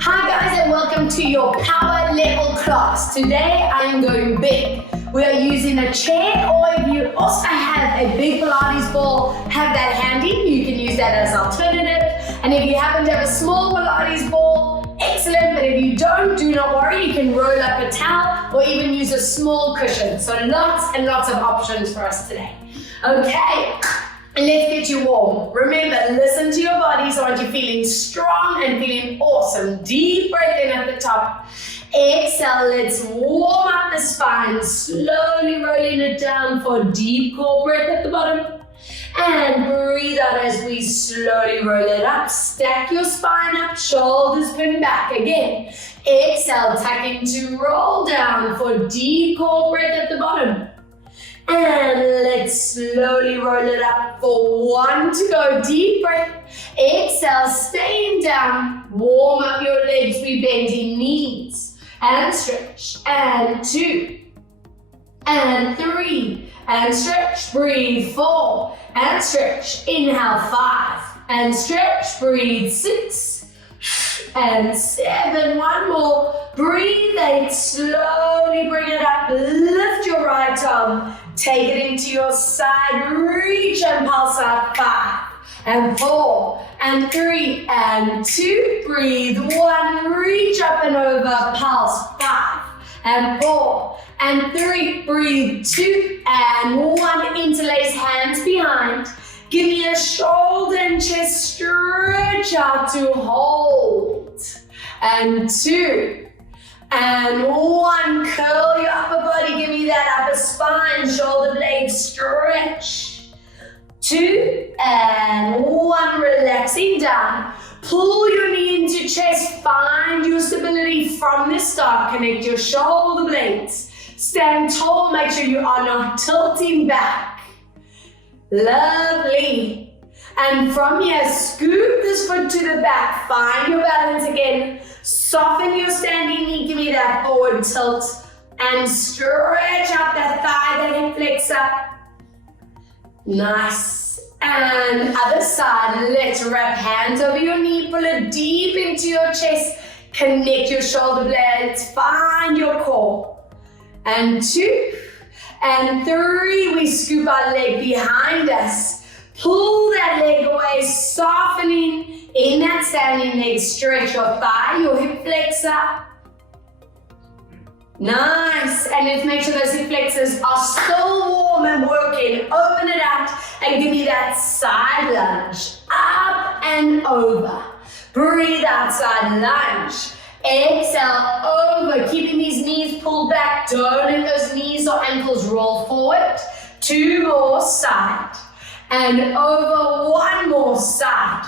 Hi guys and welcome to your power level class. Today I am going big. We are using a chair, or if you also have a big Pilates ball, have that handy. You can use that as alternative. And if you happen to have a small Pilates ball, excellent. But if you don't, do not worry. You can roll up a towel or even use a small cushion. So lots and lots of options for us today. Okay. Let's get you warm. Remember, listen to your body. So I want you feeling strong and feeling awesome. Deep breath in at the top. Exhale, let's warm up the spine. Slowly rolling it down for a deep core breath at the bottom. And breathe out as we slowly roll it up. Stack your spine up, shoulders pin back. Again, exhale, tuck into roll down for deep core breath at the bottom. And let's slowly roll it up for 1 to go. Deep breath. Exhale, staying down. Warm up your legs. We bending knees. And stretch. And 2. And 3. And stretch. Breathe. 4. And stretch. Inhale. 5. And stretch. Breathe. 6. And 7. 1 more. Breathe. 8. Slowly bring it up. Lift your right arm. Take it into your side. Reach and pulse out. 5. And 4. And 3. And 2. Breathe. 1. Reach up and over. Pulse. 5. And 4. And 3. Breathe. 2. And 1. Interlace hands behind. Give me a shoulder and chest stretch out to hold. And 2. And 1, curl your upper body, give me that upper spine, shoulder blades stretch. 2, and 1, relaxing down. Pull your knee into chest, find your stability from the start. Connect your shoulder blades. Stand tall, make sure you are not tilting back. Lovely. And from here, scoop this foot to the back. Find your balance again. Soften your standing knee. Give me that forward tilt. And stretch out that thigh, that hip flexor. Nice. And other side. Let's wrap hands over your knee. Pull it deep into your chest. Connect your shoulder blades. Find your core. And 2. And 3. We scoop our leg behind us. Pull that leg away, softening in that standing leg. Stretch your thigh, your hip flexor. Nice. And let's make sure those hip flexors are still warm and working. Open it out and give me that side lunge. Up and over. Breathe out, side lunge. Exhale, over. Keeping these knees pulled back. Don't let those knees or ankles roll forward. 2 more, side. And over, 1 more, side.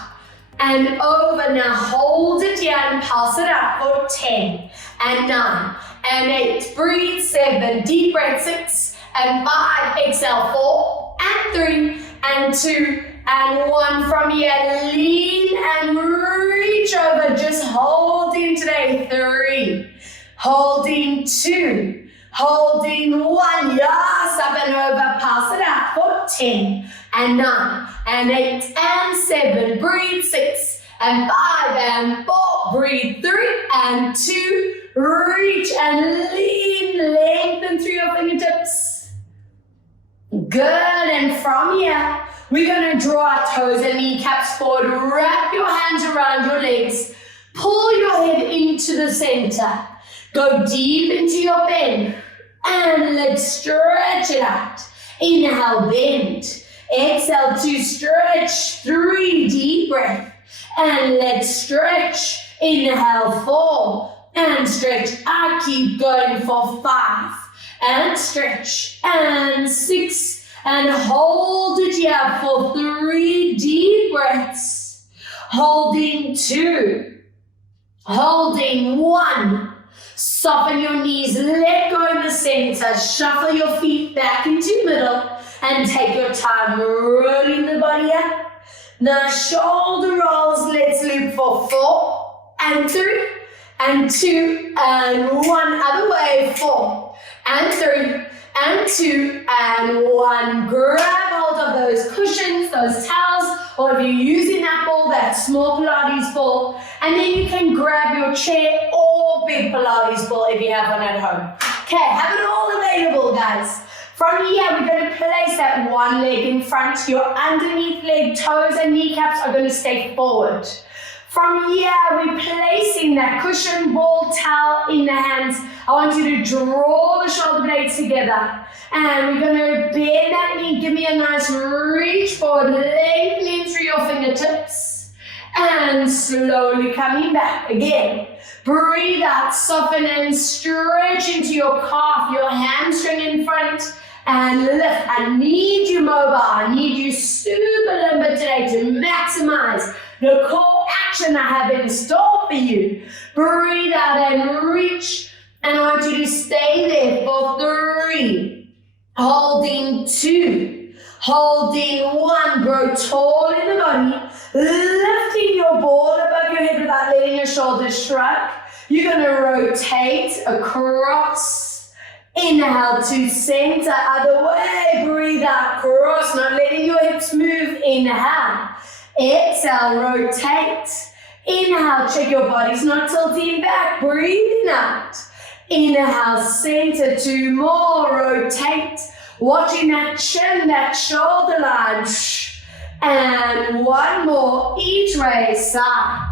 And over. Now hold it here and pulse it up for 10 and 9 and 8. Breathe. 7. Deep breath. 6 and 5. Exhale. 4 and 3 and 2 and 1. From here, lean and reach over. Just holding today. 3. Holding. 2. Holding. 1. Yes. Up and over. Pulse it out for 10 and 9 and 8 and 7. Breathe. 6 and 5 and 4. Breathe. 3 and 2. Reach and lean. Lengthen through your fingertips. Good. And from here, we're going to draw our toes and kneecaps forward. Wrap your hands around your legs. Pull your head into the center. Go deep into your bend. And let's stretch it out. Inhale, bend. Exhale, 2, stretch. 3, deep breath. And let's stretch. Inhale, 4. And stretch. I keep going for 5. And stretch. And 6. And hold it here for 3 deep breaths. Holding 2. Holding 1. Soften your knees. Let go in the center. Shuffle your feet back into middle. And take your time, rolling the body up. Now shoulder rolls, let's loop for 4 and 3 and 2 and 1. Other way, 4 and 3 and 2 and 1. Grab hold of those cushions, those towels, or if you're using that ball that small Pilates ball, and then you can grab your chair or big Pilates ball if you have one at home. Okay, have it all available, guys. From here, we're going to place that one leg in front. Your underneath leg, toes and kneecaps are going to stay forward. From here, we're placing that cushion ball towel in the hands. I want you to draw the shoulder blades together. And we're going to bend that knee. Give me a nice reach forward, lengthening through your fingertips. And slowly coming back. Again, breathe out, soften and stretch into your calf, your hamstring in front. And lift. I need you mobile. I need you super limber today to maximize the core action I have in store for you. Breathe out and reach. And I want you to stay there for 3. Holding 2. Holding 1. Grow tall in the body. Lifting your ball above your head without letting your shoulders shrug. You're going to rotate across. Inhale to center, other way, breathe out, cross, not letting your hips move, inhale. Exhale, rotate. Inhale, check your body's not tilting back, breathing out. Inhale, center, 2 more, rotate. Watching that chin, that shoulder line. And 1 more, each way, side.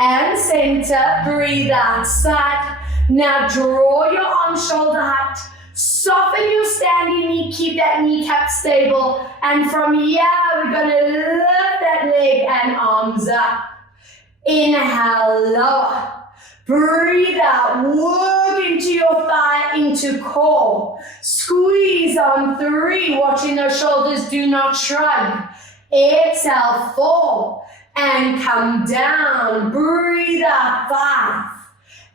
And center, breathe out, side. Now draw your arms shoulder height, soften your standing knee, keep that kneecap stable, and from here we're going to lift that leg and arms up. Inhale, lower, breathe out, work into your thigh, into core, squeeze on 3, watching those shoulders, do not shrug. Exhale, 4, and come down, breathe out, 5.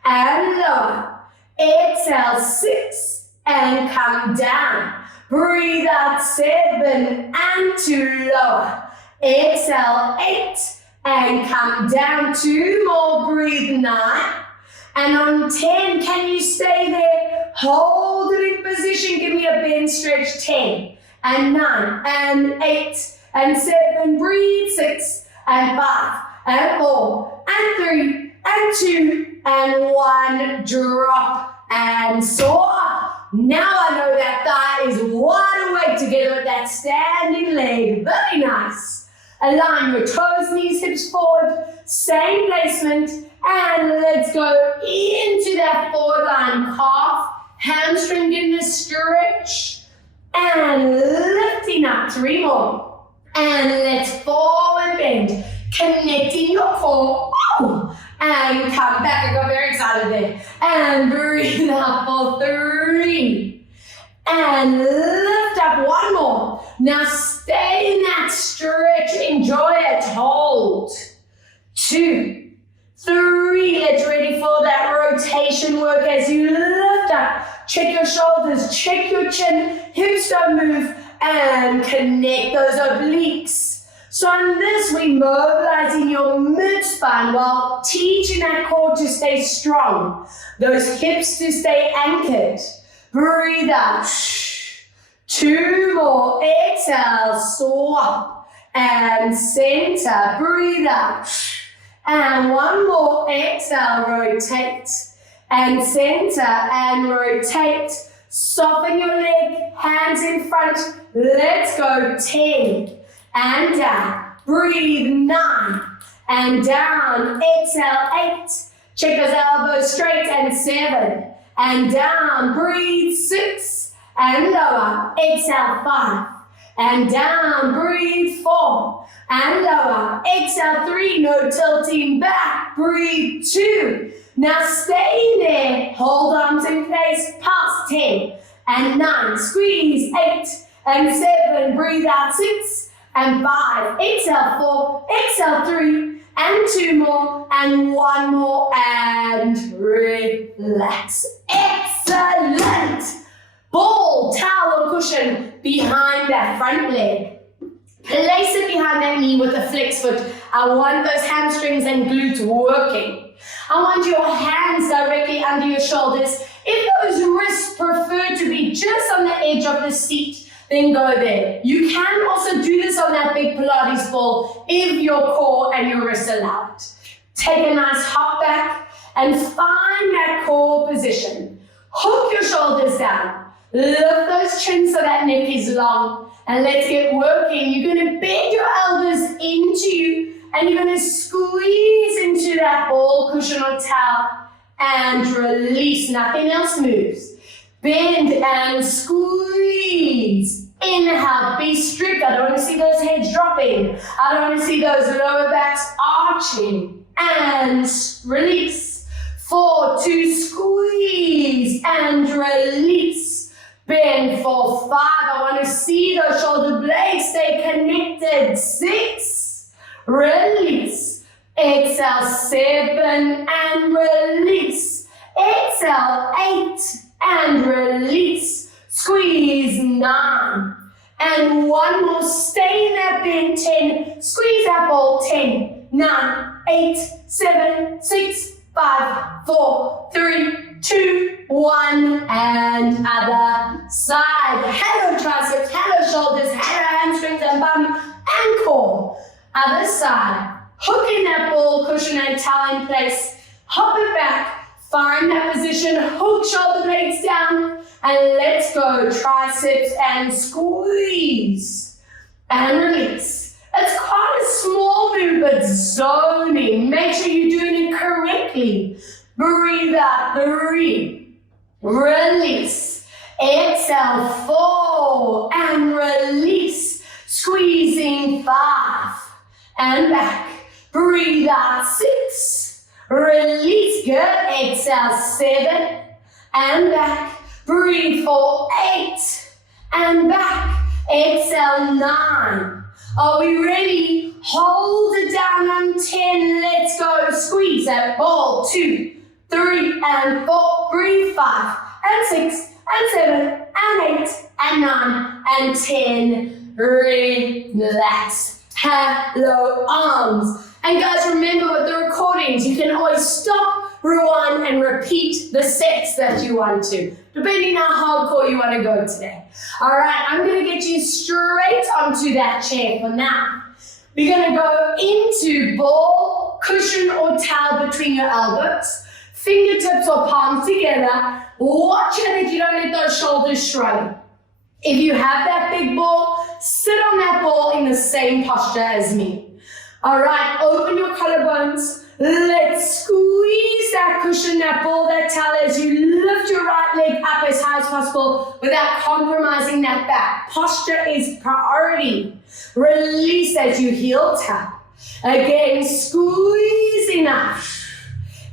And lower. Exhale, 6, and come down. Breathe out, 7, and 2, lower. Exhale, 8, and come down. 2 more, breathe, 9. And on 10, can you stay there? Hold it in position, give me a bend stretch, 10, and 9, and 8, and 7, breathe, 6, and 5, and 4, and 3, and 2, and 1, drop, and soar up. Now I know that thigh is wide awake together with that standing leg. Very nice. Align your toes, knees, hips forward, same placement, and let's go into that forward line. Calf, hamstring in the stretch, and lifting up. 3 more. And let's forward bend, connecting your core. And come back. I got very excited there. And breathe out for 3. And lift up. 1 more. Now stay in that stretch. Enjoy it. Hold. 2, 3. Let's ready for that rotation work as you lift up. Check your shoulders. Check your chin. Hips don't move. And connect those obliques. So on this, we're mobilizing your mid-spine while teaching that core to stay strong. Those hips to stay anchored. Breathe out. 2 more. Exhale. Swap. And center. Breathe out. And 1 more. Exhale. Rotate. And center. And rotate. Soften your leg. Hands in front. Let's go. 10. And down, breathe, 9, and down, exhale, 8, check those elbows straight, and 7, and down, breathe, 6, and lower, exhale, 5, and down, breathe, 4, and lower, exhale, 3, no tilting back, breathe, 2, now stay there, hold arms in place, pulse, 10, and 9, squeeze, 8, and 7, breathe out, 6, and 5, exhale 4, exhale 3, and 2 more, and 1 more, and relax. Excellent! Ball, towel, or cushion behind that front leg. Place it behind that knee with a flex foot. I want those hamstrings and glutes working. I want your hands directly under your shoulders. If those wrists prefer to be just on the edge of the seat, then go there. You can also do this on that big Pilates ball if your core and your wrists allow it. Take a nice hop back and find that core position. Hook your shoulders down. Lift those chins so that neck is long. And let's get working. You're going to bend your elbows into you and you're going to squeeze into that ball, cushion or towel and release. Nothing else moves. Bend and squeeze. Inhale, be strict. I don't want to see those heads dropping. I don't want to see those lower backs arching. And release. 4, 2, squeeze and release. Bend for 5. I want to see those shoulder blades stay connected. 6, release. Exhale, 7 and release. Exhale, 8 and release. Squeeze, 9. And one more, stay in that bend, 10. Squeeze that ball, 10, 9, 8, 7, 6, 5, 4, 3, 2, 1, and other side. Hello triceps, hello shoulders, hello hamstrings and bum and core. Other side. Hook in that ball, cushion and towel in place. Hop it back, find that position, hook shoulder blades down, and let's go. Triceps and squeeze and release. It's quite a small move, but zoning. Make sure you're doing it correctly. Breathe out, 3. Release. Exhale, 4. And release. Squeezing, 5. And back. Breathe out, 6. Release, good. Exhale, 7. And back. Breathe for 8. And back. Exhale, 9. Are we ready? Hold it down on 10. Let's go. Squeeze that ball. 2, 3, and 4. Breathe. 5, and 6, and 7, and 8, and 9, and 10. Relax. Hello, arms. And guys, remember with the recordings, you can always stop, rewind, and repeat the sets that you want to, depending on how hardcore you want to go today. All right, I'm going to get you straight onto that chair for now. We're going to go into ball, cushion, or towel between your elbows, fingertips or palms together. Watch out that you don't let those shoulders shrug. If you have that big ball, sit on that ball in the same posture as me. All right, open your collarbones. Let's squeeze that cushion, that ball, that towel as you lift your right leg up as high as possible without compromising that back. Posture is priority. Release as you heel tap. Again, squeezing up.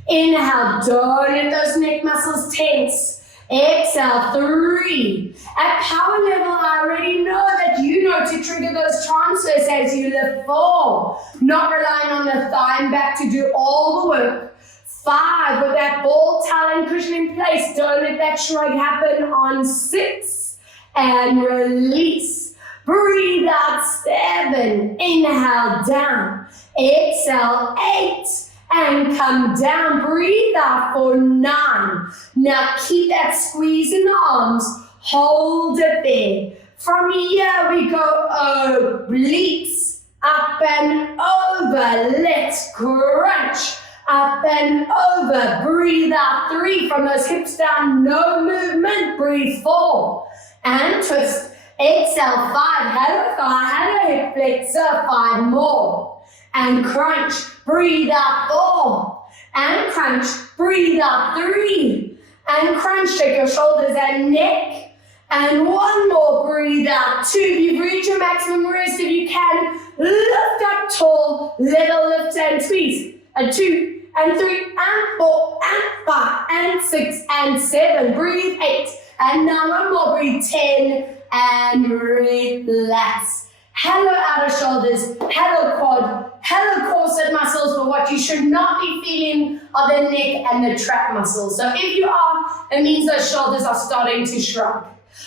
Inhale, don't let those neck muscles tense. Exhale, 3. At power level, I already know that you know to trigger those transfers as you lift. 4. Not relying on the thigh and back to do all the work. 5. With that ball, towel, and cushion in place, don't let that shrug happen on 6. And release. Breathe out, 7. Inhale, down. Exhale, 8. And come down, breathe out for 9. Now keep that squeeze in the arms, hold it there. From here we go obliques, up and over, let's crunch, up and over, breathe out 3, from those hips down, no movement, breathe 4, and twist, exhale 5, hello thigh, hello hip flexor, 5 more. And crunch, breathe out 4, and crunch, breathe out 3, and crunch, check your shoulders and neck, and 1 more, breathe out 2, you've reached your maximum rest. If you can, lift up tall, little lift and squeeze, and 2, and 3, and 4, and 5, and 6, and 7, breathe 8, and now 1 more, breathe 10, and relax. Hello outer shoulders, hello quad, hello corset muscles, but what you should not be feeling are the neck and the trap muscles. So if you are, it means those shoulders are starting to shrug.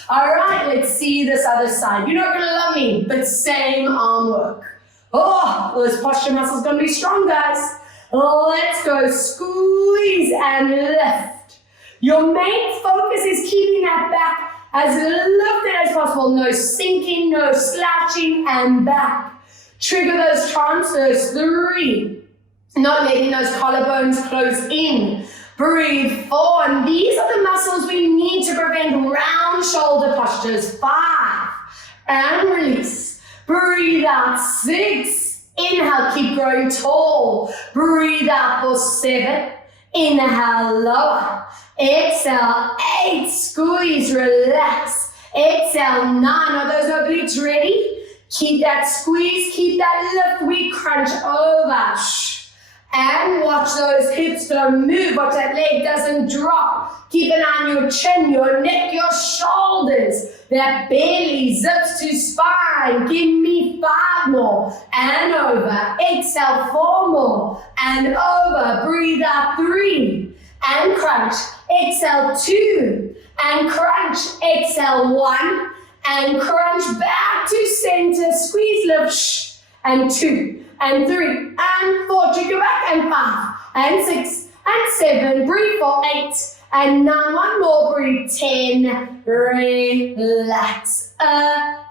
All right, let's see this other side. You're not gonna love me, but same arm work. Oh, those posture muscles gonna be strong, guys. Let's go, squeeze and lift. Your main focus is keeping that back as lifted as possible. No sinking, no slouching, and back. Trigger those transfers. 3. Not letting those collarbones close in. Breathe. 4. And these are the muscles we need to prevent round shoulder postures. 5. And release. Breathe out. 6. Inhale, keep growing tall. Breathe out for 7. Inhale, lower. Exhale, 8. Squeeze, relax. Exhale, 9. Are those obliques ready? Keep that squeeze, keep that lift. We crunch over. And watch those hips don't move. Watch that leg doesn't drop. Keep an eye on your chin, your neck, your shoulders. That belly zips to spine. Give me 5 more. And over. Exhale, 4 more. And over. Breathe out. 3. And crunch. Exhale, 2. And crunch. Exhale, 1. And crunch back to center. Squeeze, lift. And 2. And 3, and 4, trigger back, and 5, and 6, and 7, breathe for 8, and 9, 1 more, breathe, 10, relax,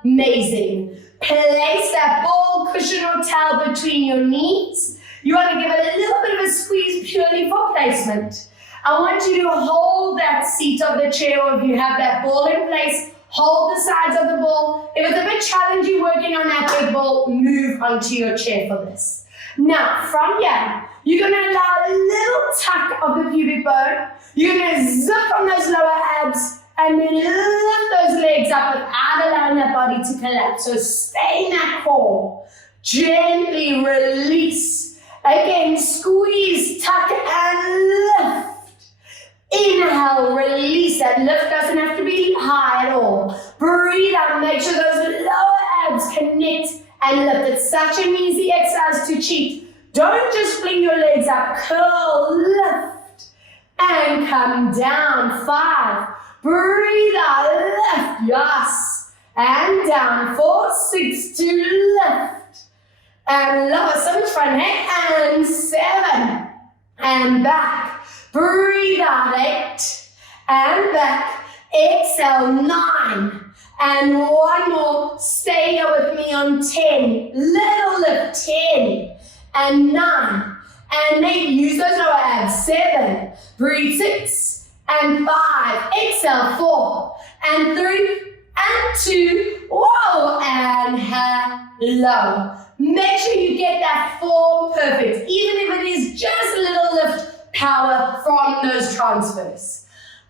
amazing. Place that ball, cushion, or towel between your knees. You want to give it a little bit of a squeeze purely for placement. I want you to hold that seat of the chair, or if you have that ball in place, hold the sides of the ball. If it's a bit challenging working on that big ball, move onto your chair for this. Now, from here, you're going to allow a little tuck of the pubic bone. You're going to zip from those lower abs and then lift those legs up without allowing that body to collapse. So stay in that core. Gently release. Again, squeeze, tuck, and lift. Inhale, release. That lift doesn't have to be high at all. Breathe out, make sure those lower abs connect and lift. It's such an easy exercise to cheat. Don't just fling your legs up. Curl, lift, and come down. 5. Breathe out, lift. Yes. And down. 4, 6, to lift. And lower. So much fun, hey? And 7. And back. Breathe out, 8, and back. Exhale, 9, and 1 more. Stay here with me on 10. Little lift, 10, and 9, and then use those lower abs. 7, breathe, 6, and 5. Exhale, 4, and 3, and 2. Whoa, and hello. Make sure you get that form perfect, even if it is just a little lift. Power from those transfers.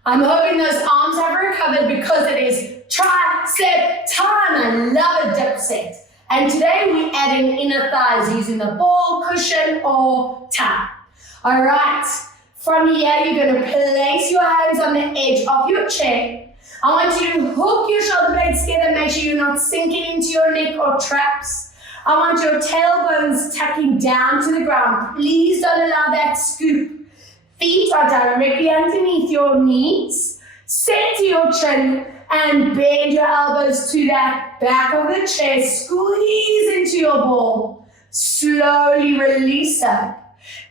I'm hoping those arms have recovered because it is tricep time. I love a dip set. And today we add in inner thighs using the ball, cushion, or towel. All right, from here you're going to place your hands on the edge of your chair. I want you to hook your shoulder blades together. Make sure you're not sinking into your neck or traps. I want your tailbones tucking down to the ground. Please don't allow that scoop. Feet are directly underneath your knees. Center your chin and bend your elbows to that back of the chair. Squeeze into your ball. Slowly release up.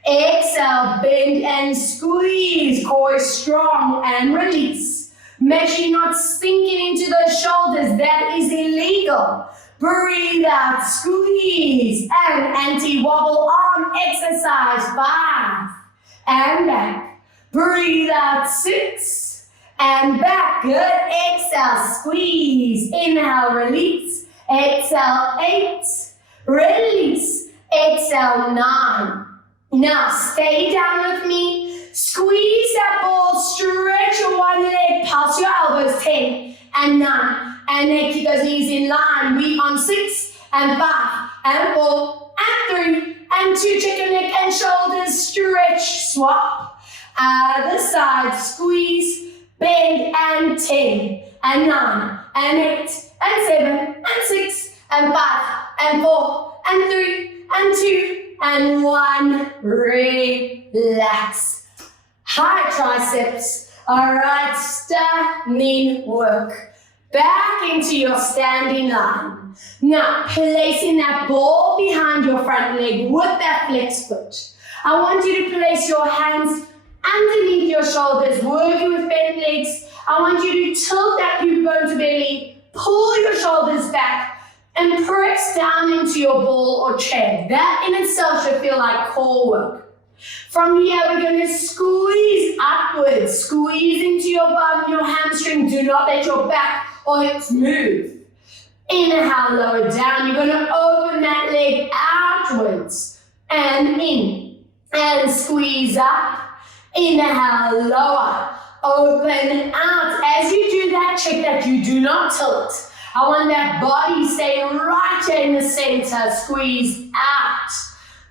Exhale, bend and squeeze. Core is strong and release. Make sure you're not sinking into those shoulders. That is illegal. Breathe out, squeeze, and anti-wobble arm exercise. 5. And back. Breathe out. 6. And back. Good. Exhale. Squeeze. Inhale. Release. Exhale. 8. Release. Exhale. 9. Now stay down with me. Squeeze that ball. Stretch your one leg. Pulse your elbows. 10 and 9. And then keep those knees in line. We on 6 and 5 and 4 and 3. And 2, check your neck and shoulders, stretch, swap. Other side, squeeze, bend, and 10, and 9, and 8, and 7, and 6, and 5, and 4, and 3, and 2, and 1. Relax. High triceps. All right, standing work. Back into your standing line. Now, placing that ball behind your front leg with that flex foot. I want you to place your hands underneath your shoulders, working with bent legs. I want you to tilt that pubic pubic bone to belly, pull your shoulders back, and press down into your ball or chair. That in itself should feel like core work. From here, we're going to squeeze upwards, squeeze into your bum, your hamstring. Do not let your back or hips move. Inhale, lower down. You're going to open that leg outwards and in and squeeze up. Inhale, lower, open out. As you do that, check that you do not tilt. I want that body staying right here in the center. Squeeze out.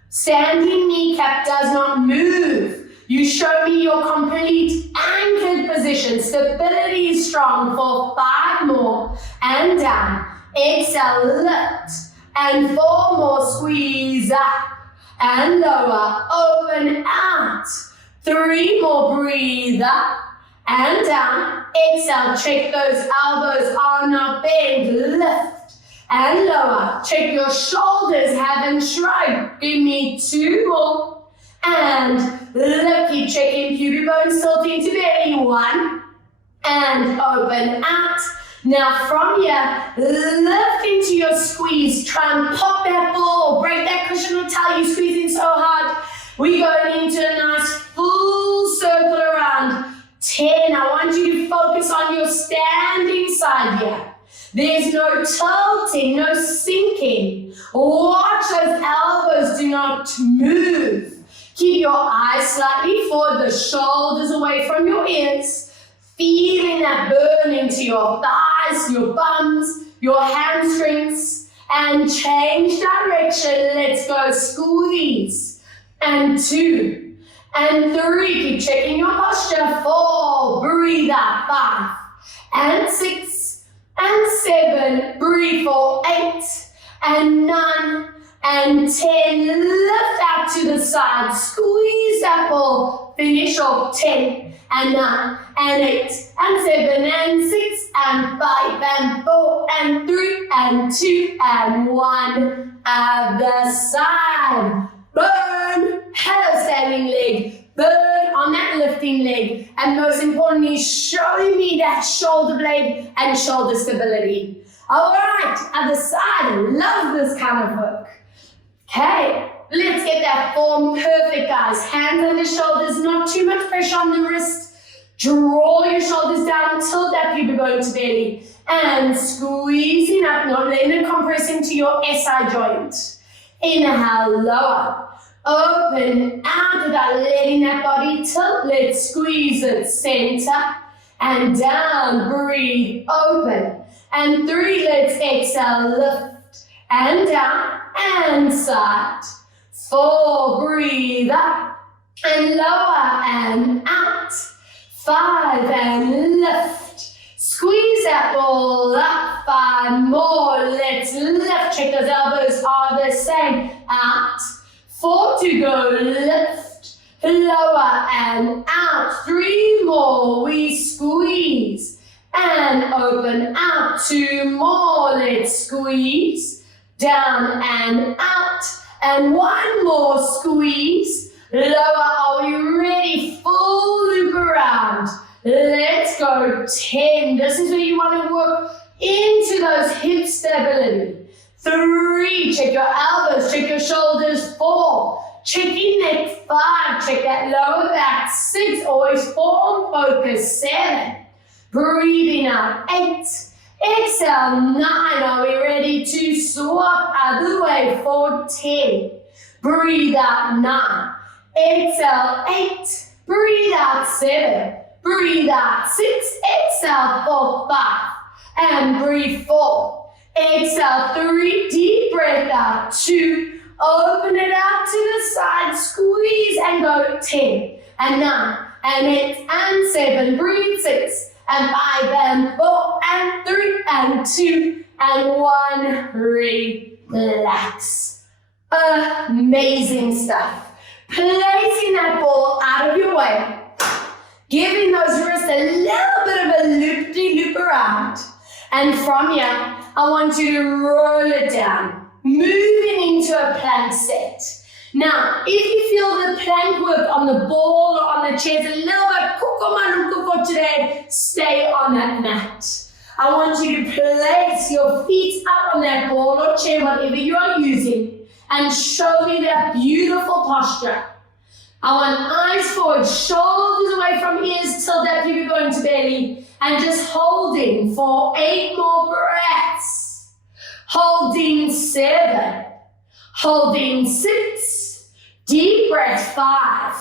Standing kneecap does not move. You show me your complete anchored position. Stability is strong for 5 more. And down. Exhale, lift. And 4 more. Squeeze up. And lower. Open out. 3 more. Breathe up. And down. Exhale, check those elbows are not bent. Lift and lower. Check your shoulders haven't shrugged. Give me 2 more. And lift. Keep checking pubic bones tilting to belly. 1. And open out. Now from here, lift into your squeeze. Try and pop that ball. Break that cushion or towel. You're squeezing so hard. We're going into a nice full circle around. 10. I want you to focus on your standing side here. There's no tilting, no sinking. Watch those elbows do not move. Keep your eyes slightly forward, the shoulders away from your ears. Feeling that burn into your thighs, your bums, your hamstrings. And change direction. Let's go. Squeeze. And 2. And 3, keep checking your posture. 4, breathe out. 5, and 6, and 7, breathe for 8, and 9, and 10. Lift out to the side, squeeze that ball. Finish off. 10, and 9, and 8, and 7, and 6, and 5, and 4, and 3, and 2, and 1. Other side. Burn. Hello, standing leg. Burn on that lifting leg. And most importantly, show me that shoulder blade and shoulder stability. All right, other side. Love this kind of work. Okay, let's get that form perfect, guys. Hands on the shoulders, not too much pressure on the wrist. Draw your shoulders down, tilt that pubic bone to belly. And squeezing up, not letting it compress into your SI joint. Inhale, lower. Open out without letting that body tilt. Let's squeeze it. Center and down. Breathe. Open. And 3, let's exhale. Lift and down and side. 4, breathe up and lower and out. 5 and lift. Squeeze that ball up. 5 more. Let's lift. Check those elbows are the same. Out. 4 to go. Lift. Lower and out. 3 more. We squeeze. And open out. 2 more. Let's squeeze. Down and out. And 1 more. Squeeze. Lower. Are we ready? Full loop around. Let's go. 10. This is where you want to work into those hip stability. 3, check your elbows, check your shoulders. 4, checking neck. 5, check that lower back. 6, always form focus. 7, breathing out. 8, exhale. 9, are we ready to swap other way for 10? Breathe out. 9, exhale. 8, breathe out. 7, breathe out. 6, exhale for 5, and breathe 4. Exhale, 3, deep breath out. 2, open it out to the side, squeeze and go. 10, and 9, and 8, and 7, breathe. 6, and 5, and 4, and 3, and 2, and 1. Relax. Amazing stuff. Placing that ball out of your way, giving those wrists a little bit of a loop-de-loop around. And from here, I want you to roll it down, moving into a plank set. Now, if you feel the plank work on the ball or on the chairs a little bit kukumanuku for today, stay on that mat. I want you to place your feet up on that ball or chair, whatever you are using, and show me that beautiful posture. I want eyes forward, shoulders away from ears, tilt that pubic bone to belly, and just holding for 8 more breaths. Holding 7, holding 6, deep breath 5,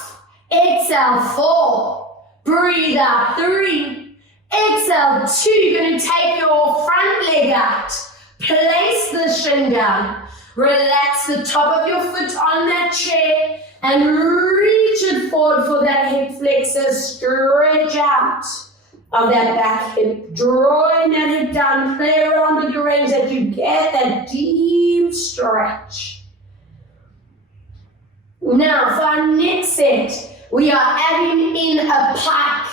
exhale 4, breathe out 3, exhale 2. You're going to take your front leg out, place the shin down, relax the top of your foot on that chair, and reach it forward for that hip flexor, stretch out of that back hip, drawing that hip down, play around with your range that you get that deep stretch. Now for our next set, we are adding in a pike.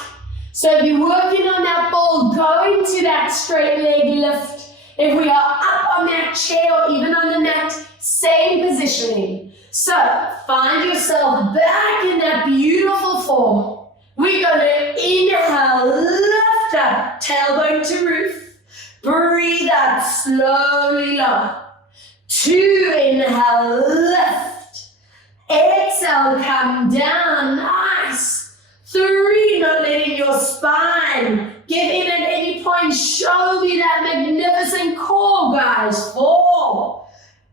So if you're working on that ball, go into that straight leg lift. If we are up on that chair or even on the mat, same positioning. So find yourself back in that beautiful form. We're going to inhale, lift up, tailbone to roof. Breathe out, slowly lower. 2, inhale, lift. Exhale, come down, nice. 3, not letting your spine give in at any point. Show me that magnificent core, guys. 4,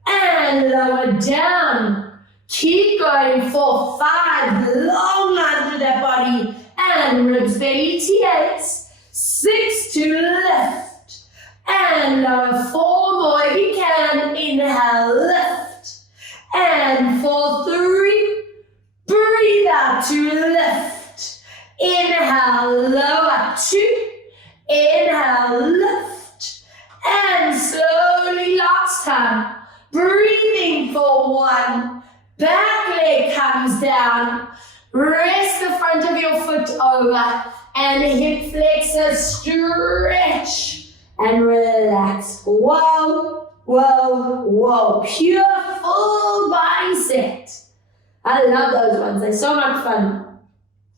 and lower down. Keep going for 5, long line through that body, and ribs, belly, T8s. 6 to lift, and lower 4 more if you can. Inhale, lift, and for 3, breathe out to lift. Inhale, lower 2, inhale, lift, and slowly last time, breathing for 1. Back leg comes down, rest the front of your foot over, and hip flexor, stretch, and relax. Whoa, whoa, whoa. Pure full body set. I love those ones, they're so much fun.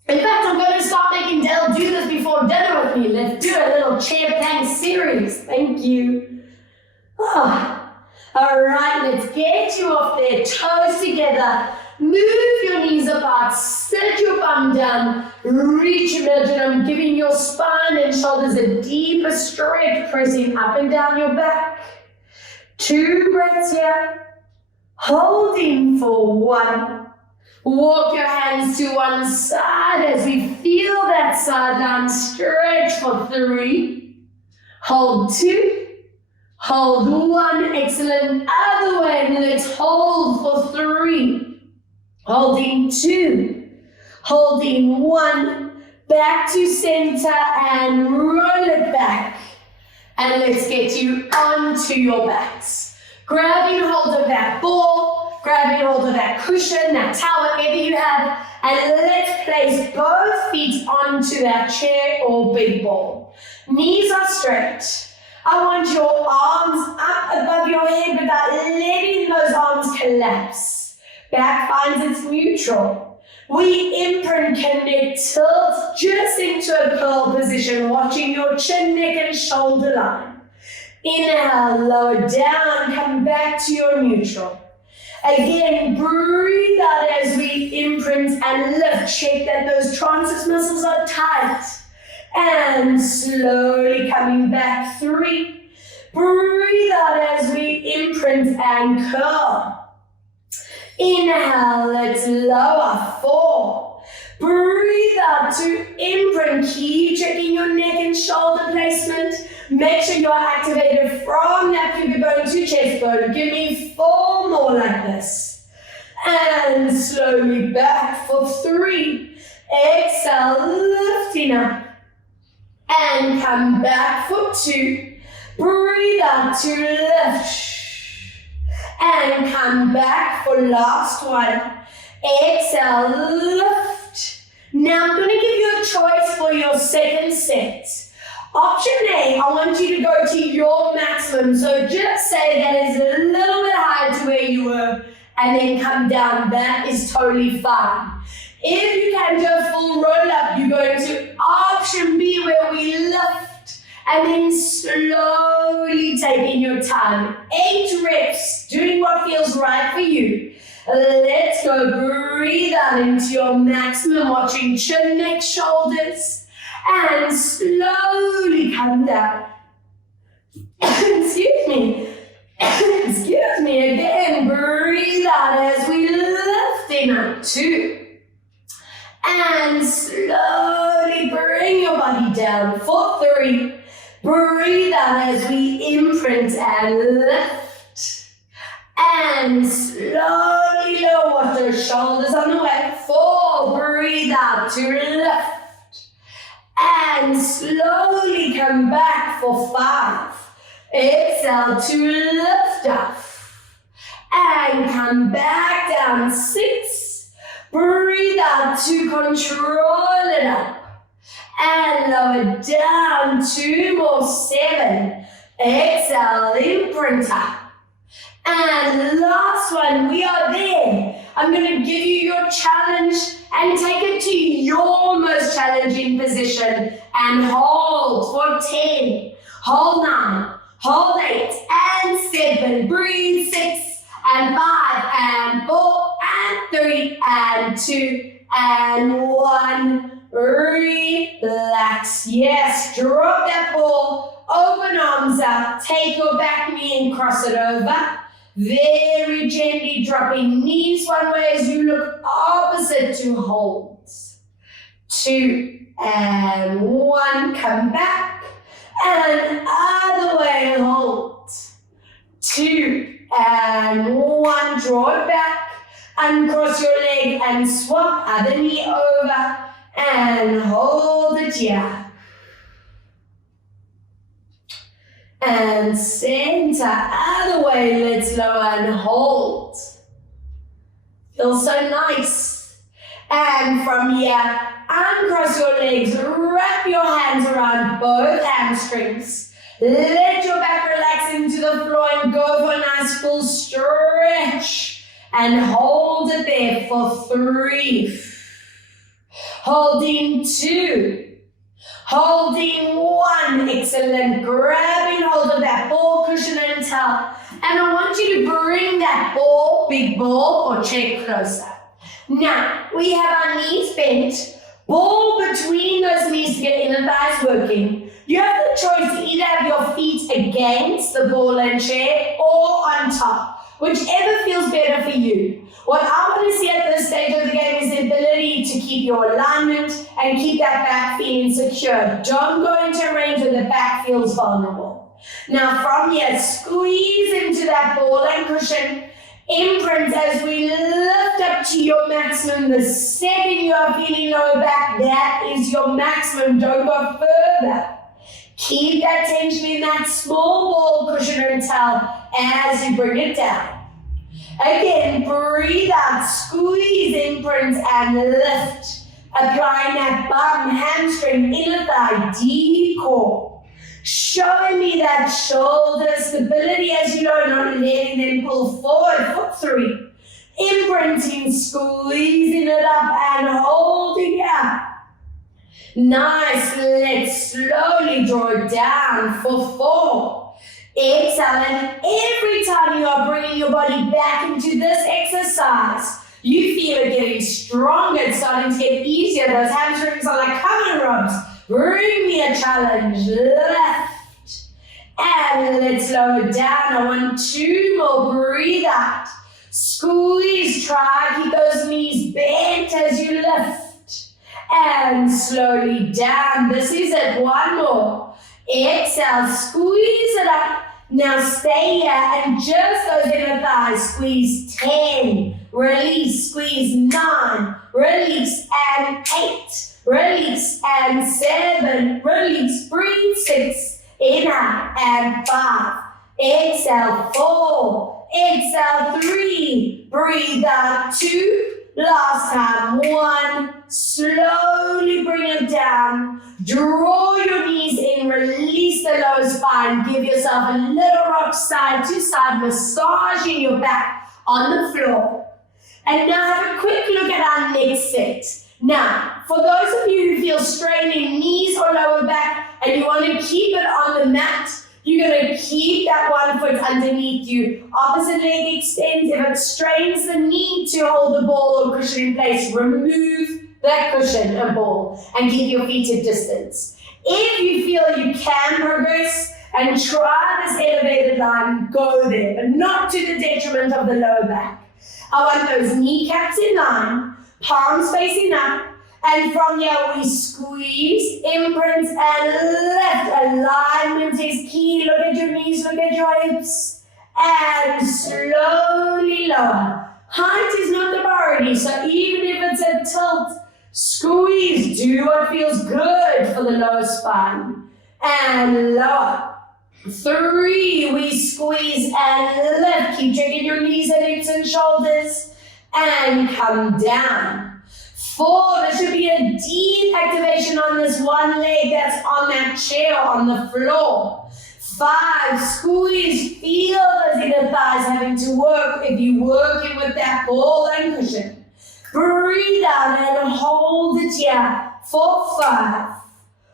In fact, I'm going to start making Dell do this before dinner with me. Let's do a little chair plank series. Thank you. Oh. All right, let's get you off there, toes together. Move your knees apart, set your bum down, reach imaginum, giving your spine and shoulders a deeper stretch, pressing up and down your back. 2 breaths here, holding for 1. Walk your hands to one side as we feel that sideline stretch for 3. Hold 2. Hold 1, excellent, other way, let's hold for 3, holding 2, holding 1, back to center and roll it back, and let's get you onto your backs. Grabbing hold of that ball, grabbing hold of that cushion, that towel, whatever you have, and let's place both feet onto that chair or big ball. Knees are straight. I want your arms up above your head without letting those arms collapse. Back finds its neutral. We imprint, connect, tilt just into a curl position, watching your chin, neck, and shoulder line. Inhale, lower down, come back to your neutral. Again, breathe out as we imprint and lift. Check that those transverse muscles are tight. And slowly coming back 3. Breathe out as we imprint and curl. Inhale, let's lower 4. Breathe out to imprint. Keep checking your neck and shoulder placement. Make sure you're activated from that pubic bone to chest bone. Give me 4 more like this. And slowly back for 3. Exhale, lifting up. And come back for 2. Breathe out to lift. And come back for last one. Exhale, lift. Now I'm going to give you a choice for your second set. Option A, I want you to go to your maximum. So just say that is a little bit higher to where you were and then come down. That is totally fine. If you can do a full roll up, you go to option B where we lift and then slowly time. 8 reps, doing what feels right for you. Let's go. Breathe out into your maximum, watching chin, neck, shoulders, and slowly come down. Excuse me. Excuse me. Again, breathe out as we lift in up 2. And slowly bring your body down for 3. Breathe out as we imprint and lift. And slowly lower those shoulders on the way. 4. Breathe out to lift. And slowly come back for 5. Exhale to lift up. And come back down. 6. Breathe out to control it up. And lower down. 2 more. 7. Exhale, imprint up. And last one, we are there. I'm going to give you your challenge and take it to your most challenging position and hold for 10, hold 9, hold 8 and 7, breathe 6 and 5 and 4 and 3 and 2 and 1. Relax. Yes, drop that ball, open arms up, take your back knee and cross it over. Very gently dropping knees one way as you look opposite to holds. 2 and 1, come back and other way and hold. 2 and 1, draw it back, uncross your leg and swap other knee over and hold it here. And center, other way, let's lower and hold. Feels so nice. And from here, uncross your legs, wrap your hands around both hamstrings. Let your back relax into the floor and go for a nice full stretch. And hold it there for 3. Holding 2. Holding 1, excellent. Grabbing hold of that ball, cushion and towel. And I want you to bring that ball, big ball or chair closer. Now, we have our knees bent, ball between those knees to get inner thighs working. You have the choice to either have your feet against the ball and chair or on top, whichever feels better for you. What I want to see at this stage of the game is the ability to keep your alignment and keep that back feeling secure. Don't go into a range where the back feels vulnerable. Now from here, squeeze into that ball and cushion. Imprint as we lift up to your maximum. The second you are feeling lower back, that is your maximum. Don't go further. Keep that tension in that small ball, cushion and towel as you bring it down. Again, breathe out, squeeze, imprint and lift. Applying that bum, hamstring, inner thigh, deep core. Showing me that shoulder stability as you go, not letting them pull forward for 3. Imprinting, squeezing it up and holding up. Nice, let's slowly draw it down for 4. Exhale, and every time you are bringing your body back into this exercise, you feel it getting stronger, it's starting to get easier. Those hamstrings are like, come on, Robs, bring me a challenge. Left. And let's lower down. I want 2 more. Breathe out. Squeeze, try, keep those knees bent as you lift. And slowly down. This is it. 1 more. Exhale, squeeze it up. Now stay here and just those inner thighs. Squeeze 10, release, squeeze 9, release and 8, release and 7, release, breathe 6, inhale and 5, exhale 4, exhale 3, breathe out 2, last time 1, slowly bring it down, draw your knees in, release the lower spine, give yourself a little rock side to side, massaging your back on the floor. And now have a quick look at our next set. Now, for those of you who feel strain in knees or lower back and you want to keep it on the mat, you're going to keep that 1 foot you opposite leg extends, if it strains the need to hold the ball or cushion in place, remove that cushion and ball and keep your feet at distance. If you feel you can progress and try this elevated line, go there, but not to the detriment of the lower back. I want those kneecaps in line, palms facing up, and from here we squeeze, imprint, and lift. Alignment is key. Look at your knees, look at your hips, and slowly lower. Height is not the priority, so even if it's a tilt, squeeze, do what feels good for the lower spine, and lower. 3, we squeeze and lift. Keep checking your knees and hips and shoulders, and come down. 4, there should be a deep activation on this one leg that's on that chair on the floor. 5, squeeze, feel those inner thighs having to work if you're working with that ball and cushion. Breathe out and hold it here for 5.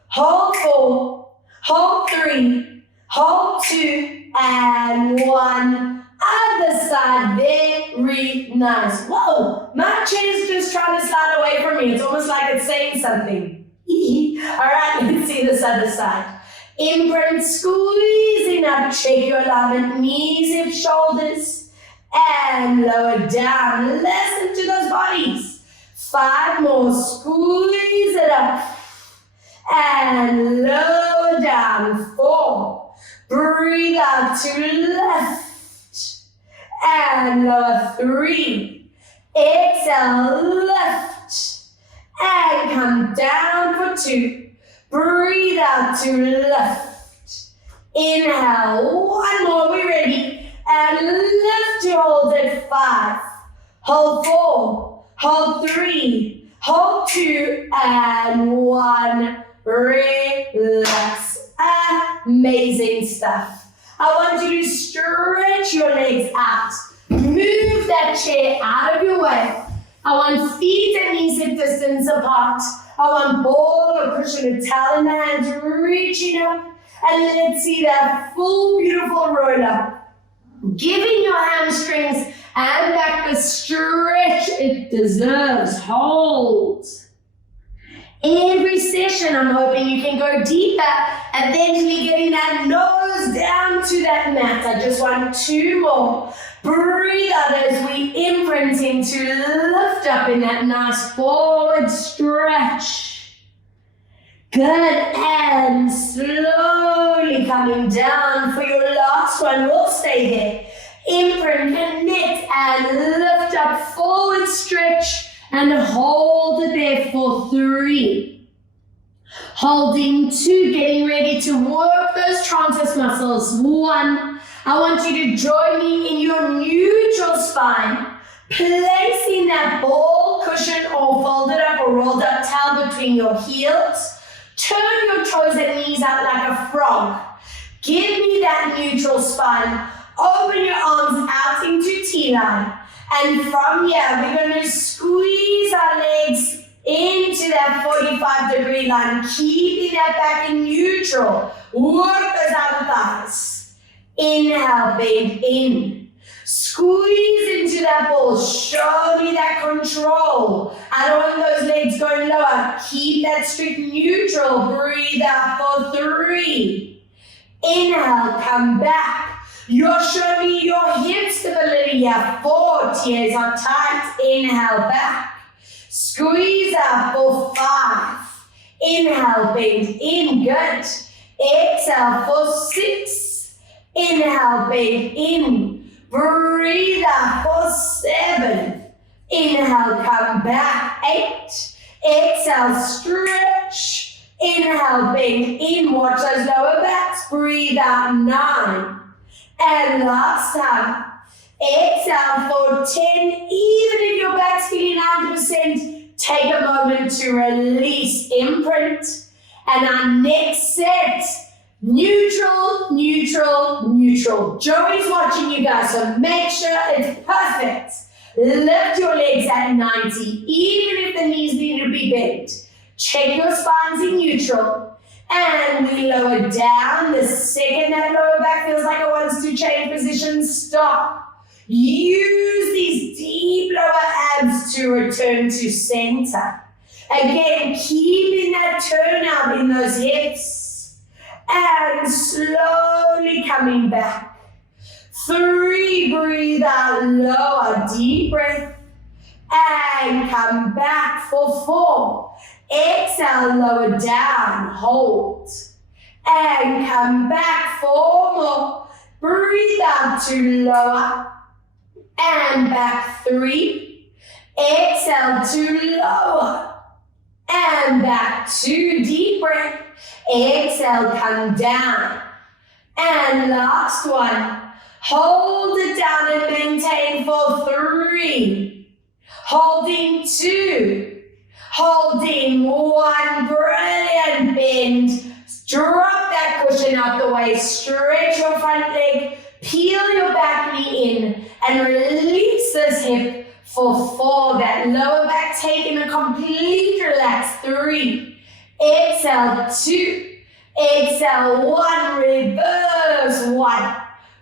Hold 4, hold 3, hold 2, and 1. Other side, very nice. Whoa, my chair's just trying to slide away from me. It's almost like it's saying something. All right, let's see this other side. Imprint, squeezing up, check your alignment, knees, hips, shoulders, and lower down. Listen to those bodies. 5 more, squeeze it up, and lower down. 4, breathe out to left, and lower. 3, exhale, lift, and come down for 2. Breathe out to lift. Inhale, 1 more, we're ready, and lift to hold at 5. Hold 4, hold 3, hold 2, and 1. Relax. Amazing stuff. I want you to stretch your legs out. Move that chair out of your way. I want feet and knees at distance apart. I want ball or cushion or towel in the hands reaching up. And let's see that full beautiful roll up. Giving your hamstrings and back the stretch it deserves. Hold. Every session, I'm hoping you can go deeper, eventually getting that nose down to that mat. I just want 2 more. Breathe out as we imprint into lift up in that nice forward stretch. Good, and slowly coming down for your last one. We'll stay there. Imprint, connect, and lift up, forward stretch. And hold it there for 3. Holding 2, getting ready to work those transverse muscles. 1, I want you to join me in your neutral spine, placing that ball, cushion, or folded up or rolled up towel between your heels. Turn your toes and knees out like a frog. Give me that neutral spine. Open your arms out into T-line. And from here, we're going to squeeze our legs into that 45-degree line, keeping that back in neutral. Work those outer thighs. Inhale, bend in. Squeeze into that ball. Show me that control. I don't want those legs going lower. Keep that strict neutral. Breathe out for 3. Inhale, come back. You're showing me your hip stability here. 4, tears are tight. Inhale, back. Squeeze out for 5. Inhale, bend in. Good. Exhale for 6. Inhale, bend in. Breathe out for 7. Inhale, come back. 8. Exhale, stretch. Inhale, bend in. Watch those lower backs. Breathe out. 9. And last time, exhale for 10. Even if your back's feeling 100%, take a moment to release, imprint. And our next set, neutral, neutral, neutral. Joey's watching you guys, so make sure it's perfect. Lift your legs at 90, even if the knees need to be bent. Check your spines in neutral. And we lower down. The second that lower back feels like it wants to change position, stop. Use these deep lower abs to return to center. Again, keeping that turn out in those hips. And slowly coming back. 3, breathe out, lower, deep breath. And come back for 4. Exhale, lower down, hold. And come back 4 more. Breathe out to lower. And back 3. Exhale to lower. And back 2, deep breath. Exhale, come down. And last one. Hold it down and maintain for 3. Holding 2. Holding 1. Brilliant. Bend. Drop that cushion out the way. Stretch your front leg. Peel your back knee in. And release this hip for 4. That lower back taking a complete relax. 3. Exhale. 2. Exhale. 1. Reverse. 1.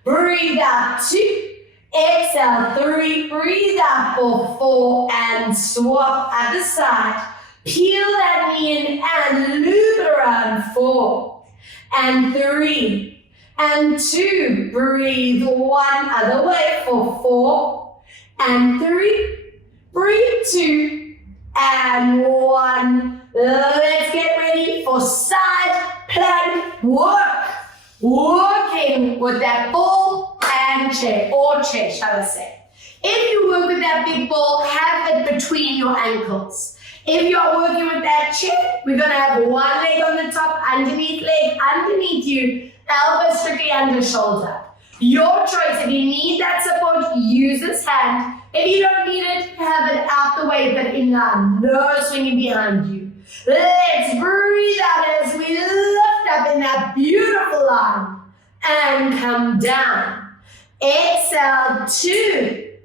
Breathe out. 2. Exhale. 3. Breathe out for 4. And swap other side. Peel that knee in and loop it around. 4. And 3. And 2. Breathe 1 other way for 4. And 3. Breathe 2. And 1. Let's get ready for side plank work. Working with that ball and chair, or chair, shall I say. If you work with that big ball, have it between your ankles. If you're working with that chair, we're going to have one leg on the top, underneath leg, underneath you, elbow strictly under shoulder. Your choice. If you need that support, use this hand. If you don't need it, have it out the way, but in line. No swinging behind you. Let's breathe out as we lift up in that beautiful line. And come down. Exhale, 2.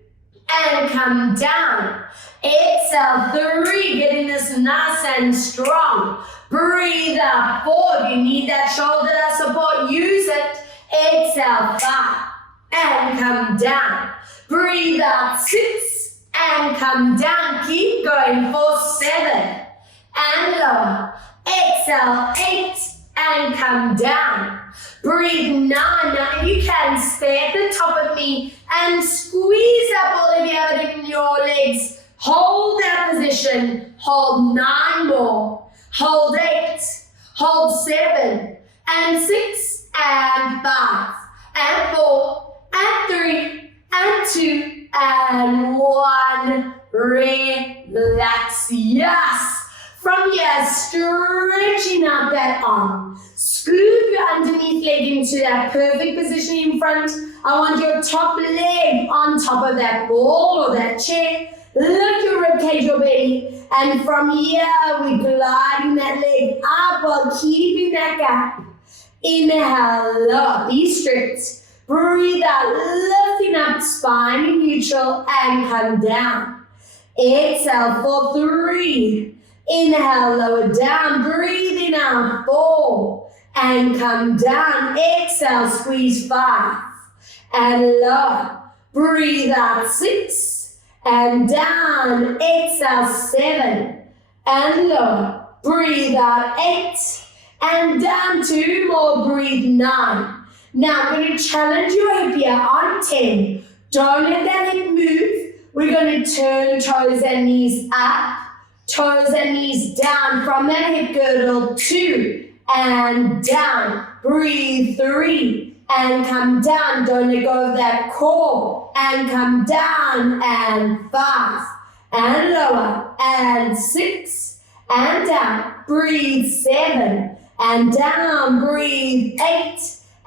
And come down. Exhale, 3. Getting this nice and strong. Breathe out, 4. If you need that shoulder support, use it. Exhale, 5. And come down. Breathe out, 6. And come down. Keep going for 7. And lower. Exhale, 8. And come down. Breathe 9. Now if you can, stay at the top of me and squeeze that ball if you have it in your legs. Hold that position. Hold 9 more. Hold 8. Hold 7. And 6. And 5. And 4. And 3. And 2. And 1. Relax. Yes. From here, stretching out that arm. Scoop your underneath leg into that perfect position in front. I want your top leg on top of that ball or that chair. Lift your ribcage, your belly. And from here, we gliding that leg up while keeping that gap. Inhale, lower, be strict. Breathe out, lifting up, spine in neutral, and come down. Exhale for 3. Inhale, lower down, breathing out, 4. And come down. Exhale, squeeze 5. And lower. Breathe out, 6. And down. Exhale, 7. And lower. Breathe out, 8. And down, 2 more. Breathe 9. Now I'm going to challenge your hip here on 10. Don't let that hip move. We're going to turn toes and knees up. Toes and knees down from that hip girdle. 2 and down. Breathe 3 and come down. Don't let go of that core. And come down. And 5 and lower. And 6 and down. Breathe 7 and down. Breathe 8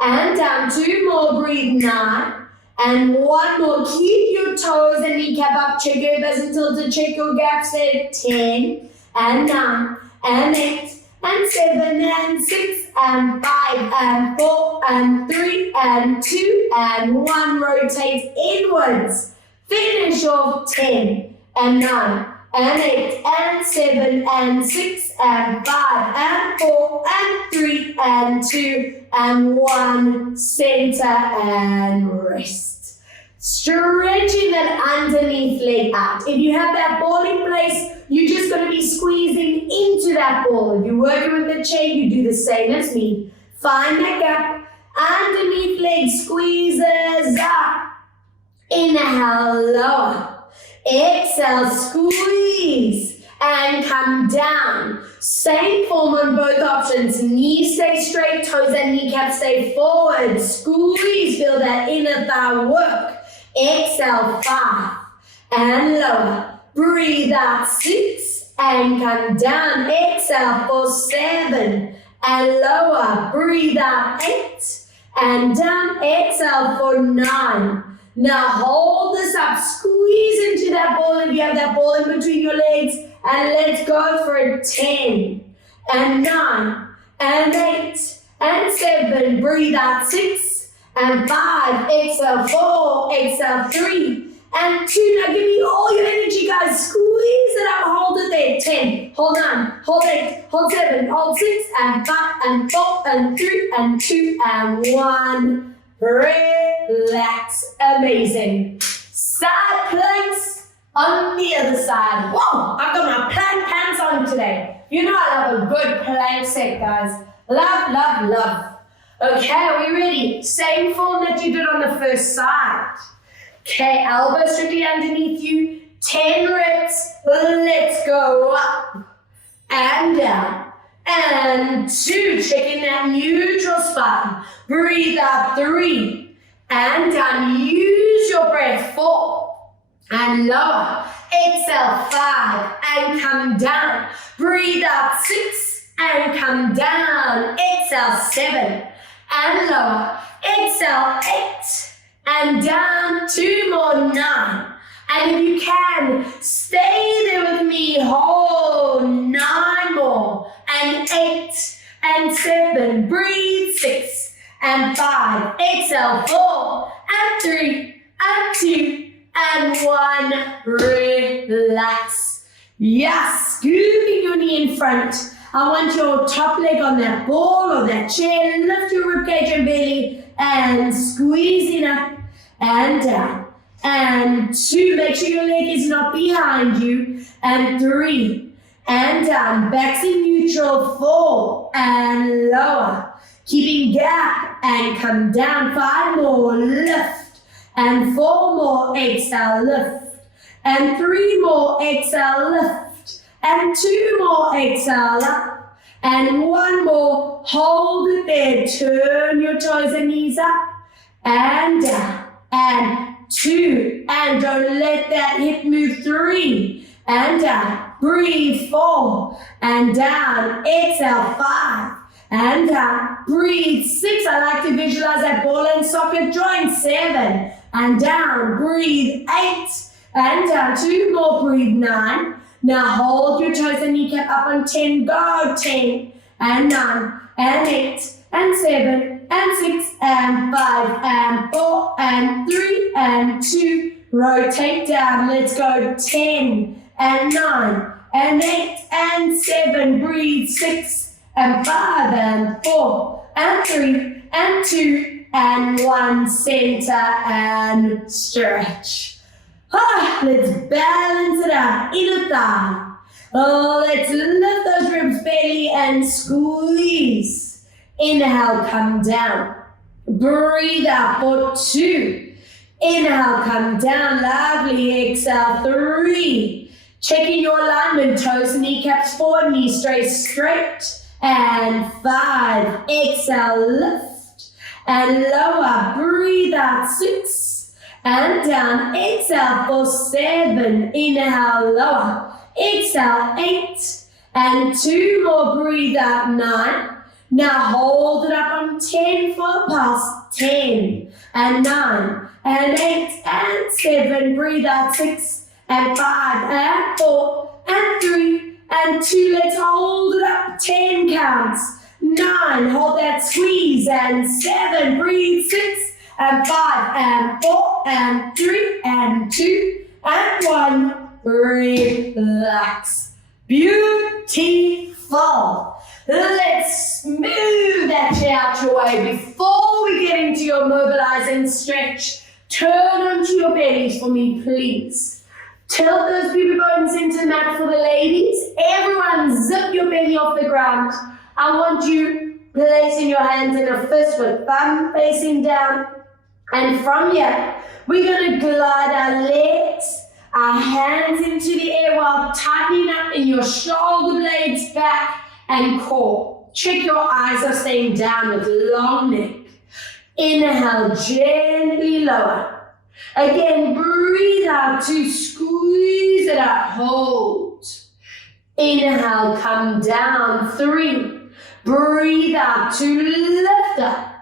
and down. 2 more. Breathe 9. And 1 more. Keep your toes and kneecap up. Check your elbows until to check your gaps at 10 and 9 and 8 and 7 and 6 and 5 and 4 and 3 and 2 and 1. Rotate inwards. Finish off 10 and 9 and 8 and 7 and 6 and 5 and 4 and 3 and 2 and 1, center and rest. Stretching that underneath leg out. If you have that ball in place, you're just going to be squeezing into that ball. If you're working with the chair, you do the same as me. Find that gap. Underneath leg squeezes up. Inhale, lower. Exhale, squeeze and come down. Same form on both options. Knees stay straight, toes and kneecaps stay forward. Squeeze, feel that inner thigh work. Exhale, 5 and lower. Breathe out, 6 and come down. Exhale for 7 and lower. Breathe out, 8 and down. Exhale for 9. Now hold this up. Squeeze into that ball if you have that ball in between your legs. And let's go for 10 and 9 and 8 and 7. Breathe out, 6 and 5. Exhale, 4. Exhale, 3 and 2. Now give me all your energy, guys. Squeeze it up. Hold it there. 10. Hold 9. Hold 8. Hold 7. Hold 6 and 5 and 4 and 3 and 2 and 1. Relax. Amazing. Side planks on the other side. Whoa, I've got my plank pants on today. You know I love a good plank set, guys. Love, love, love. Okay, are we ready? Same form that you did on the first side. Okay, elbows strictly underneath you. 10 reps. Let's go up and down. And 2, checking that neutral spine. Breathe out, 3 and down. Use your breath, 4 and lower. Exhale, 5 and come down. Breathe out, 6 and come down. Exhale, 7 and lower. Exhale, 8 and down. 2 more, 9. And if you can, stay there with me. Hold 9 more. And 8 and 7. Breathe, 6 and 5. Exhale, 4 and 3 and 2 and 1. Relax. Yes, scooping your knee in front. I want your top leg on that ball or that chair. Lift your ribcage and belly and squeezing up and down. And 2, make sure your leg is not behind you. And 3 and down. Backs in neutral. 4 and lower. Keeping gap and come down. 5 more. Lift. And 4 more. Exhale. Lift. And 3 more. Exhale. Lift. And 2 more. Exhale. Up. And 1 more. Hold it there. Turn your toes and knees up and down. And 2, and don't let that hip move. 3 and down. Breathe. 4 and down. Exhale. 5 and down. Breathe. 6. I like to visualize that ball and socket joint. 7 and down. Breathe. 8 and down. 2 more. Breathe. 9. Now hold your toes and kneecap up on 10. Go. 10 and 9 and 8 and 7 and 6 and 5 and 4 and 3 and 2. Rotate down. Let's go. 10 and 9 and 8 and 7. Breathe. 6 and 5 and 4 and 3 and 2 and 1. Center and stretch. Let's balance it out. Inner thigh. Let's lift those ribs, belly, and squeeze. Inhale, come down. Breathe out for 2. Inhale, come down. Lovely. Exhale, 3. Checking your alignment. Toes, kneecaps forward, knees straight. And 5. Exhale, lift. And lower. Breathe out. 6. And down. Exhale for 7. Inhale, lower. Exhale, 8. And 2 more. Breathe out. 9. Now hold it up on 10 for a pass. 10 and 9 and 8 and 7. Breathe out. 6 and 5 and 4 and 3 and 2. Let's hold it up. 10 counts. 9. Hold that squeeze. And 7. Breathe. 6 and 5 and 4 and 3 and 2 and 1. Relax. Beautiful. Let's move that out your way. Before we get into your mobilize and stretch, turn onto your bellies for me, please. Tilt those pubic bones into the mat for the ladies. Everyone zip your belly off the ground. I want you placing your hands in a fist with thumb facing down. And from here, we're going to glide our legs, our hands into the air while tightening up in your shoulder blades, back and core. Check your eyes are staying down with long neck. Inhale, gently lower. Again, breathe out to squeeze it up, hold. Inhale, come down, 3. Breathe out to lift up.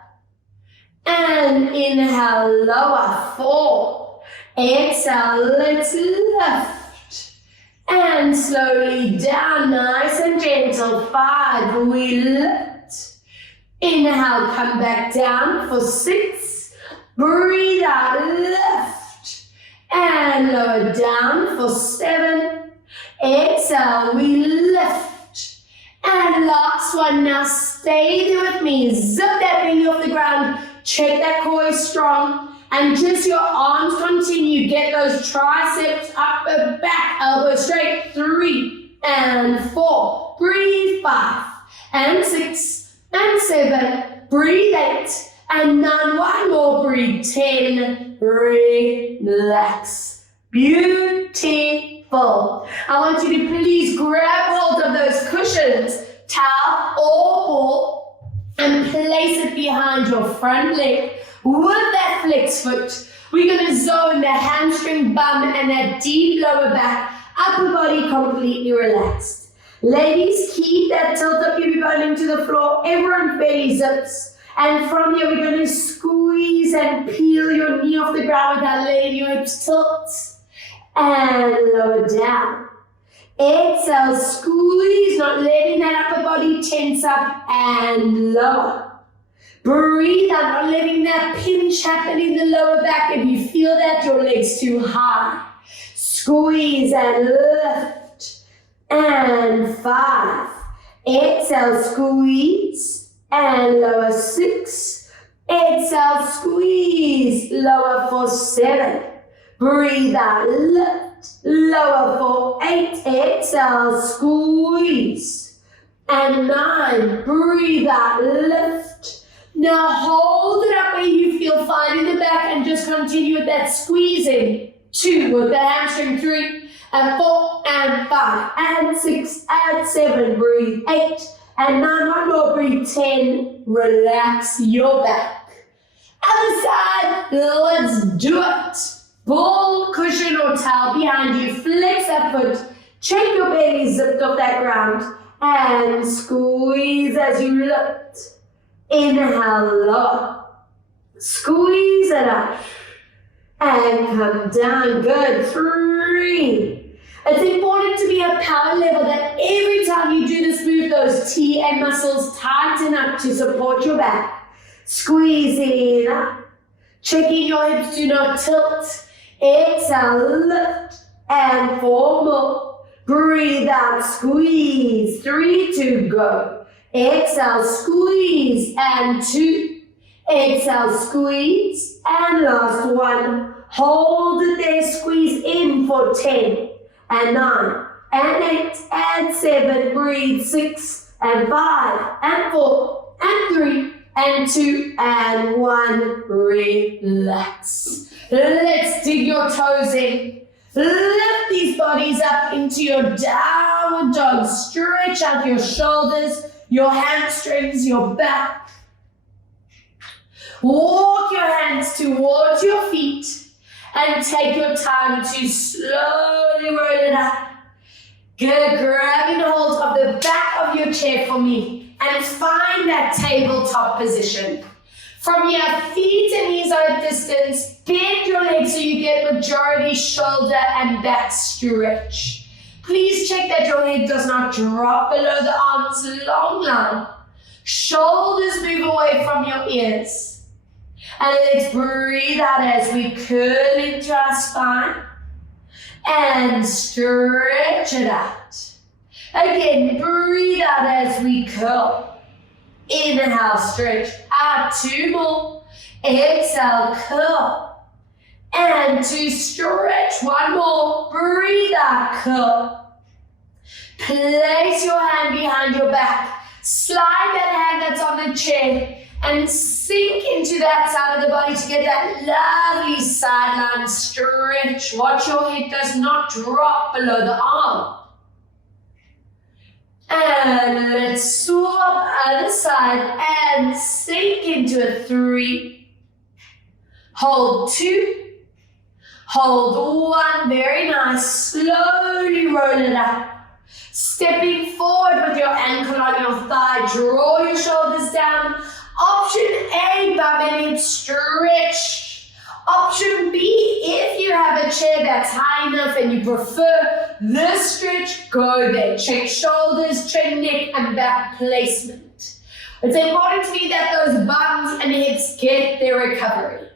And inhale, lower, 4. Exhale, let's lift. And slowly down, nice and gentle, 5. We lift. Inhale, come back down for 6. Breathe out, lift, and lower down for 7. Exhale, we lift. And last one, now stay there with me. Zip that belly off the ground. Check that core is strong. And just your arms continue. Get those triceps up and back, elbow straight. 3 and 4. Breathe, 5 and 6 and 7. Breathe, 8. And 9, one more, breathe, 10, relax. Beautiful. I want you to please grab hold of those cushions, towel or ball, and place it behind your front leg with that flex foot. We're going to zone the hamstring bum and that deep lower back, upper body completely relaxed. Ladies, keep that tilt up pubic bone into the floor. Everyone belly zips. And from here, we're going to squeeze and peel your knee off the ground without letting your hips tilt. And lower down. Exhale, squeeze, not letting that upper body tense up and lower. Breathe out, not letting that pinch happen in the lower back. If you feel that your leg's too high, squeeze and lift. And 5. Exhale, squeeze. And lower 6. Exhale, squeeze. Lower for 7. Breathe out, lift. Lower for 8. Exhale, squeeze. And 9. Breathe out, lift. Now hold it up where you feel fine in the back and just continue with that squeezing. 2 with the hamstring. 3 and 4 and 5 and 6 and 7. Breathe. 8. And 9, one more, breathe, 10, relax your back. Other side, let's do it. Ball, cushion or towel behind you, flex that foot, check your belly zipped off that ground, and squeeze as you lift. Inhale, lower, squeeze it up, and come down, good, 3. It's important to be at power level that every time you do this move, those TA muscles tighten up to support your back. Squeezing up. Checking your hips do not tilt. Exhale, lift. And 4 more. Breathe out, squeeze. 3 to go. Exhale, squeeze. And 2. Exhale, squeeze. And last 1. Hold it there, squeeze in for 10. And 9, and 8, and 7, breathe, 6, and 5, and 4, and 3, and 2, and 1, relax. Let's dig your toes in. Lift these bodies up into your downward dog. Stretch out your shoulders, your hamstrings, your back. Walk your hands towards your feet. And take your time to slowly roll it up. Good, grabbing hold of the back of your chair for me and find that tabletop position. From here, feet and knees are at distance. Bend your legs so you get majority shoulder and back stretch. Please check that your head does not drop below the arms, long line. Shoulders move away from your ears. And let's breathe out as we curl into our spine and stretch it out. Again, breathe out as we curl. Inhale, stretch out. 2 more. Exhale, curl. And 2, stretch. 1 more. Breathe out, curl. Place your hand behind your back. Slide that hand that's on the chair and sink into that side of the body to get that lovely sideline stretch. Watch your head does not drop below the arm. And let's swap other side and sink into a 3. Hold 2. Hold 1. Very nice. Slowly roll it up. Stepping forward with your ankle on your thigh. Draw your shoulders down. Option A, bum and hip stretch. Option B, if you have a chair that's high enough and you prefer this stretch, go there. Check shoulders, check neck and back placement. It's important to me that those bums and hips get their recovery.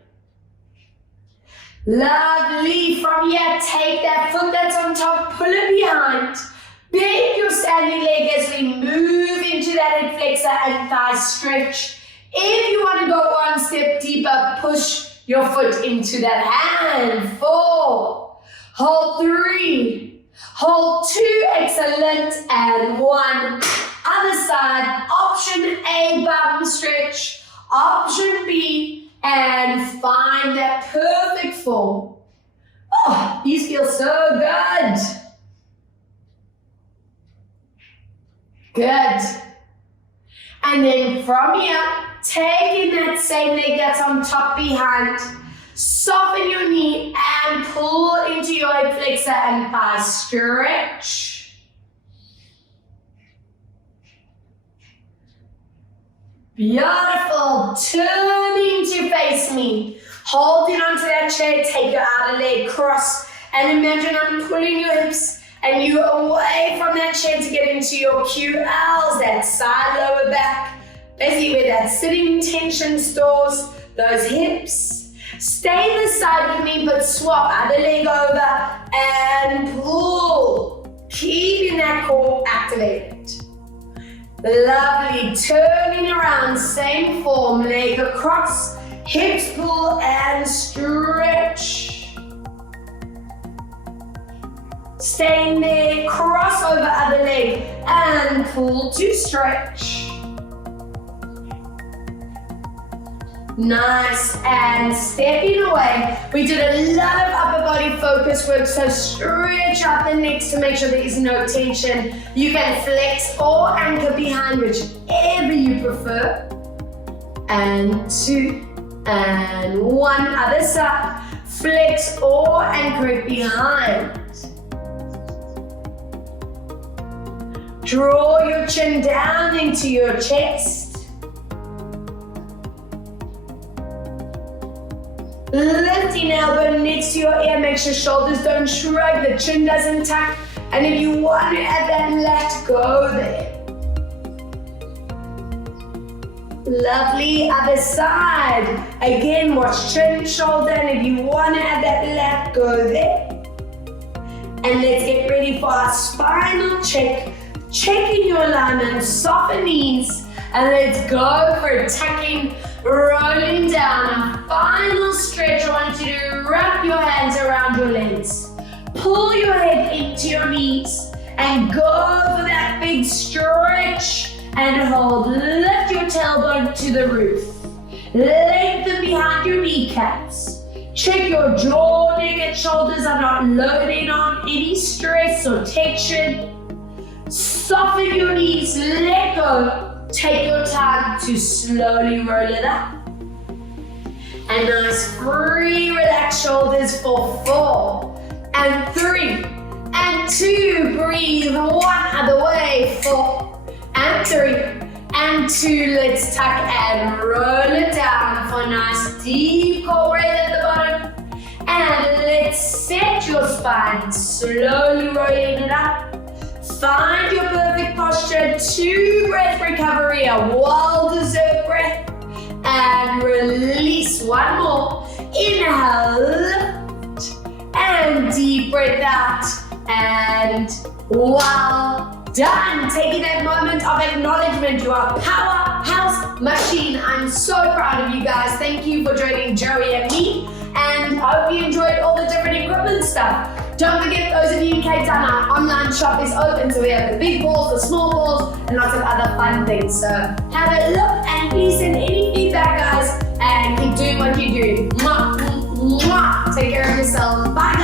Lovely. From here, take that foot that's on top, pull it behind. Bend your standing leg as we move into that hip flexor and thigh stretch. If you want to go 1 step deeper, push your foot into that hand. 4. Hold 3. Hold 2. Excellent. And 1. Other side. Option A, bum stretch. Option B, and find that perfect form. Oh, these feel so good. Good. And then from here, taking that same leg that's on top behind, soften your knee and pull into your hip flexor and thigh stretch. Beautiful. Turning to face me. Holding onto that chair, take your outer leg cross and imagine I'm pulling your hips and you away from that chair to get into your QLs, that side lower back, basically where that sitting tension stores, those hips. Stay this side with me, but swap other leg over and pull, keeping that core activated. Lovely, turning around, same form, leg across, hips pull and stretch. Staying there, cross over other leg and pull to stretch. Nice, and stepping away. We did a lot of upper body focus work, so stretch out the neck to make sure there is no tension. You can flex or anchor behind, whichever you prefer. And 2, and 1, other side. Flex or anchor it behind. Draw your chin down into your chest. Lifting elbow next to your ear, make sure shoulders don't shrug, the chin doesn't tuck. And if you want to add that lat, go there. Lovely, other side. Again, watch chin, shoulder, and if you want to add that lat, go there. And let's get ready for our spinal check. Checking your alignment, soften knees, and let's go for tucking, rolling down. A final stretch. I want you to wrap your hands around your legs. Pull your head into your knees and go for that big stretch and hold. Lift your tailbone to the roof. Lengthen behind your kneecaps. Check your jaw, neck, and shoulders are not loading on any stress or tension. Soften your knees, let go. Take your time to slowly roll it up. And nice free relaxed shoulders for 4 and 3 and 2. Breathe 1 other way. 4 and 3 and 2. Let's tuck and roll it down for a nice deep core breath at the bottom. And let's set your spine, slowly rolling it up. Find your perfect posture, 2 breath recovery, a well-deserved breath, and release 1 more. Inhale, lift, and deep breath out, and well done. Taking that moment of acknowledgement, you are power, powerhouse machine. I'm so proud of you guys. Thank you for joining Joey and me, and I hope you enjoyed all the different equipment stuff. Don't forget, those of you in Cape Town, our online shop is open, so we have the big balls, the small balls, and lots of other fun things. So have a look, and please send any feedback, guys, and keep doing what you do. Mwah, mwah. Take care of yourself. Bye.